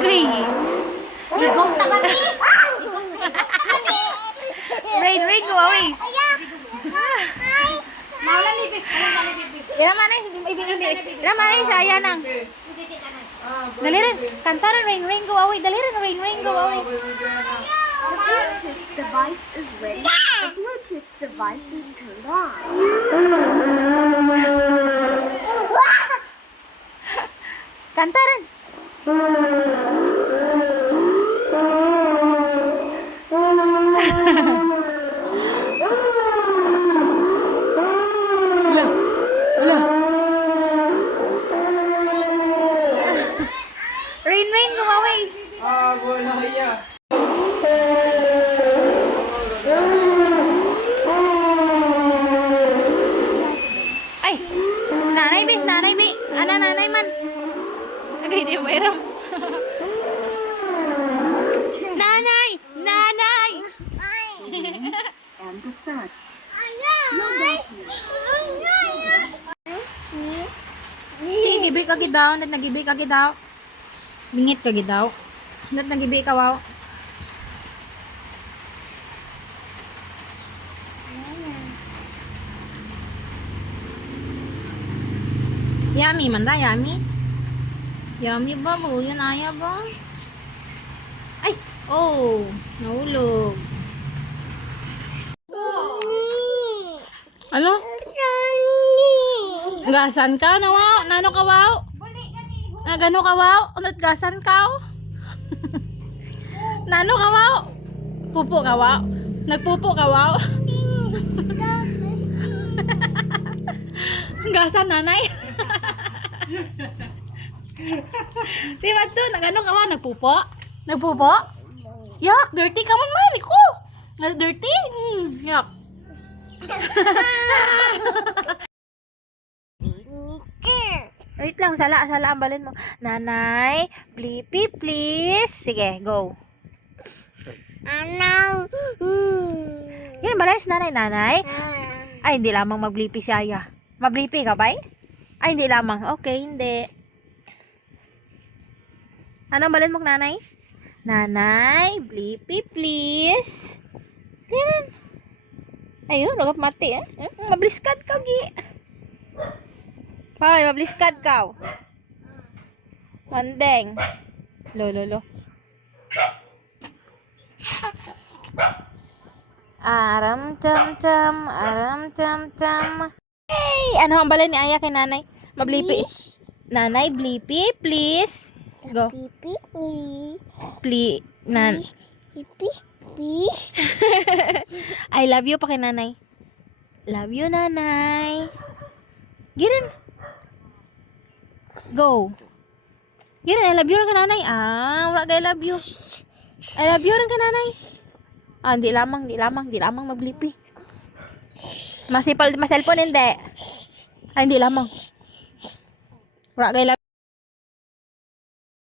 Gay. Igong tabati. Rain, rain, go away. Maulan ni Big. Ira mana ira mana saya nang. Dali rin, kanta rin, rain, rain, go away. Dali rin, rain, rain, go away. Bluetooth device is ready. The Bluetooth device is turned on. Kanta rin. Rain, rain, go away. Wala kaya. Ay, nanay bis, nanay bi. Ana, nanay man. Agay, di mayroon. Nanay! Nanay! And the sun. Sige, gibi ka gidaw. Nat nagibi ka gidaw. Bingit ka gidaw. Nat nagibi ka, wow. Yummy man ra, yummy. Yummy ba? Yun aya ba? Ay! Oh! Nahulog. Ano? Gasan ka na, wow? Nano ka, wow? Gano ka, wow? Unat gasan ka, wow? Nano ka, wow? Pupo ka, wow? Nagpupo ka, wow? Gasan, nanay. Di ba to? Nagano ka, wow? Nagpupo? Nagpupo? Yak! Dirty ka man, mali ko! Dirty? Yak! Wait lang, sala ang balin mo. Nanay, Blippi, please. Sige, go. Yan, balayas nanay, nanay. Ay, hindi lamang mag-Blippi si Aya. Mag-Blippi ka ba? Ay, hindi lamang. Okay, hindi. Ano balin mo, nanay? Nanay, Blippi, please. Yan. Ayun, nagap mati, eh. Mabliskat ka, gi. Hoy, mabliskat ka. Mandeng. Lo. Aram cham cham. Hey, ano ang balay ni Aya kay nanay? Mablipi. Nanay, Blippi, please. Go. Please. Please. I love you pa kay nanay. Love you, nanay. Girin. Go. Girin, I love you rin ka nanay. Wala ka I love you. I love you rin ka nanay. Hindi lamang maglipi. Masipal, cellphone hindi. Hindi lamang. Wala ka I love